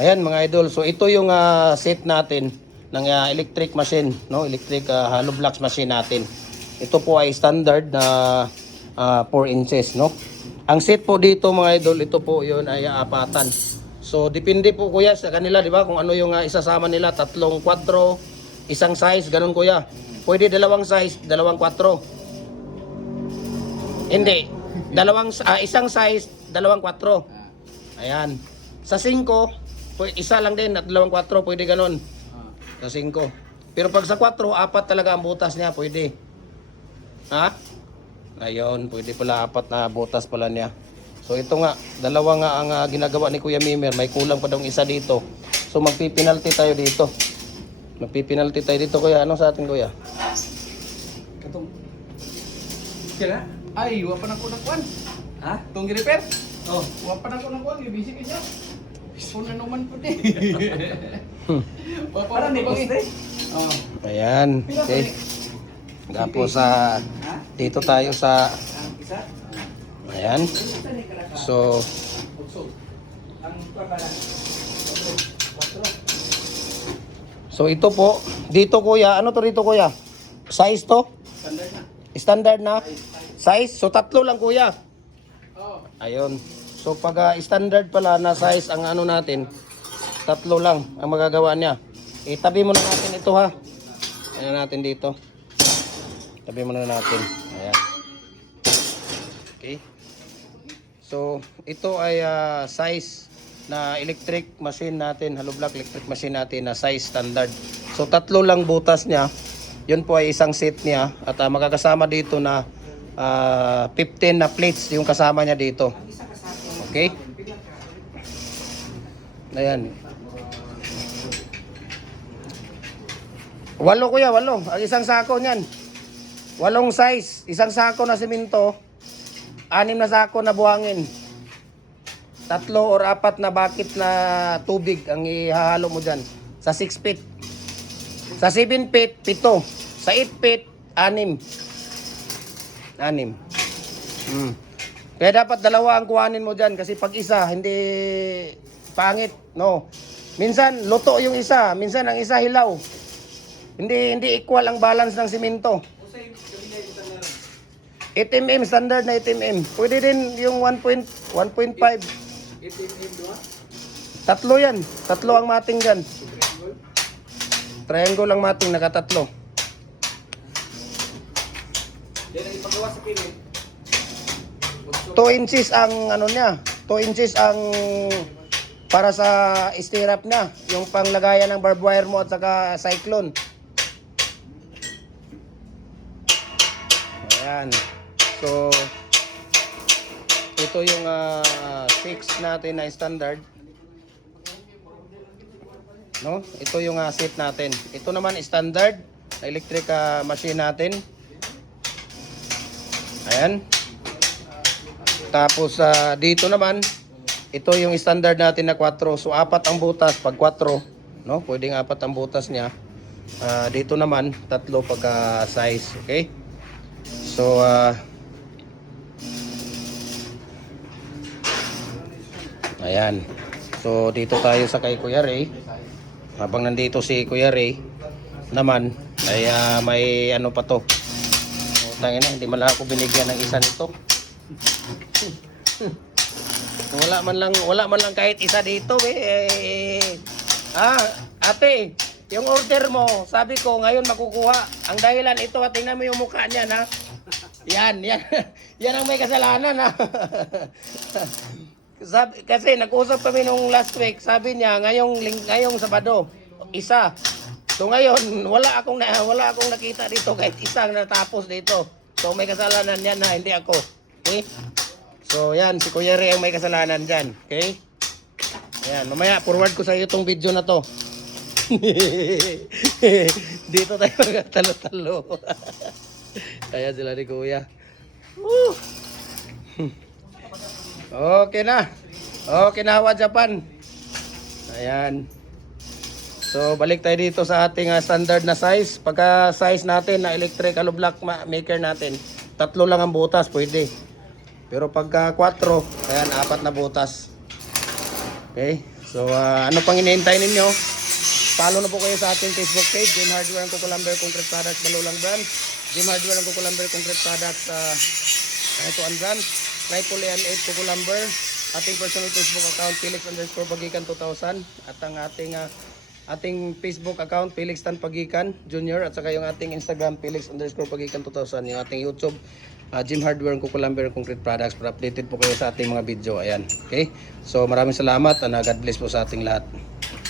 Ayan mga idol, so ito yung set natin ng electric machine, no? Electric hollow blocks machine natin. Ito po ay standard na 4 inches, no? Ang set po dito mga idol, ito po yun ay apatan. So depende po kuya sa kanila, di ba? Kung ano yung isasama nila, 3, 4, isang size, ganun kuya. Pwede dalawang size, 2, 4. Hindi, isang size, 2, 4. Ayan. Sa 5, isa lang din at 2, 4, pwede ganun. Sa 5. Pero pag sa 4, 4 talaga ang butas niya, pwede. Ha? Ayun, pwede pala 4 na butas pala niya. So ito nga, dalawa nga ang ginagawa ni Kuya Mimer. May kulang pa daw isa dito. So magpipinalty tayo dito. Magpipinalty tayo dito kuya. Ano sa atin kuya? Katong kira? Ay, wa pa na ko nagkuan. Ha? Tong repair? Oh, wa pa na ko nagkuan, busy ka siya. Kung ano man po di. Wa pa na ko poste. Oh. Ayan. Okay. Tapos dito tayo sa ayan. So So ito po, dito kuya, ano to dito kuya? Size to? Standard na. Standard na size. So 3 lang kuya. Oh. Ayun. So pag standard pala na size ang ano natin, 3 lang ang magagawa niya. Itabi muna natin ito ha. Ano natin dito. Tabi muna natin. Ayan. Okay. So ito ay size na electric machine natin, hollow block electric machine natin na size standard. So 3 lang butas niya. Yun po ay isang set niya at magkakasama dito na 15 na plates yung kasama niya dito. Okay? Ayan. 8 kuya, 8. Ang isang sako niyan. 8 size, isang sako na semento, 6 na sako na buhangin. 3 or 4 na bucket na tubig ang ihahalo mo dyan. Sa 6 feet. Sa 7 feet, 7. Sa 8 feet, 6. 6. Kaya dapat 2 ang kuhanin mo dyan kasi pag isa, hindi pangit. No. Minsan, luto yung isa. Minsan, ang isa hilaw. Hindi equal ang balance ng simento. 8mm, standard na 8mm. Pwede din yung 1.5. 8mm doa. 3 yan. 3 ang mating dyan. Triangle ang mating, naka-3. Yan ang ipagawa sa pilit. 2 inches ang ano niya. 2 inches ang para sa stirrup niya. Yung panglagayan ng barbed wire mo at saka cyclone. Ayan. So, ito yung 6 natin na standard. No? Ito yung set natin. Ito naman standard na electric machine natin. Ayan. Tapos dito naman, ito yung standard natin na 4. So 4 ang butas pag 4, no? Pwedeng 4 ang butas niya. Dito naman 3 pagka size, okay? So ayan. So dito tayo sa kay Kuya Ray. Habang nandito si Kuya Ray naman ay may ano pa to. Tangina, hindi man lang ako binigyan ng isa nito. Wala man lang kahit isa dito ate, yung order mo, sabi ko ngayon makukuha. Ang dahilan ito, tingnan mo yung mukha niya na. Yan yan ang may kasalanan ha. Kasi nag-usap kami nung last week, sabi niya ngayong Sabado, isa. So ngayon, wala akong nakita dito kahit isang natapos dito. So may kasalanan yan na hindi ako. Okay? So yan, si Kuya Ray ang may kasalanan dyan. Okay? Ayan, mamaya forward ko sa iyo itong video na to. Dito tayo magtalo-talo. Kaya sila ni Kuya. Okay na. Okay na, Hawa Japan. Ayan. So balik tayo dito sa ating standard na size. Pagka size natin na electric hollow block maker natin, 3 lang ang butas, pwede. Pero pagka 4, ayan, 4 na butas. Okay? So, ano pang hinihintay ninyo? Follow na po kayo sa ating Facebook page, Jim Hardware and Cucumber Concrete Products, Balulang Brand. Jim Hardware and Cucumber Concrete Products, ito ang brand. Triple AN8 Cucumber. Ating personal Facebook account, Felix_Pagikan 2000. At ang ating Facebook account, Felix Tan Pagikan Jr. At saka yung ating Instagram, Felix_Pagikan 2000. Yung ating YouTube, Jim Hardware and Cucumber Concrete Products. Para updated po kayo sa ating mga video. Ayan. Okay? So, maraming salamat and God bless po sa ating lahat.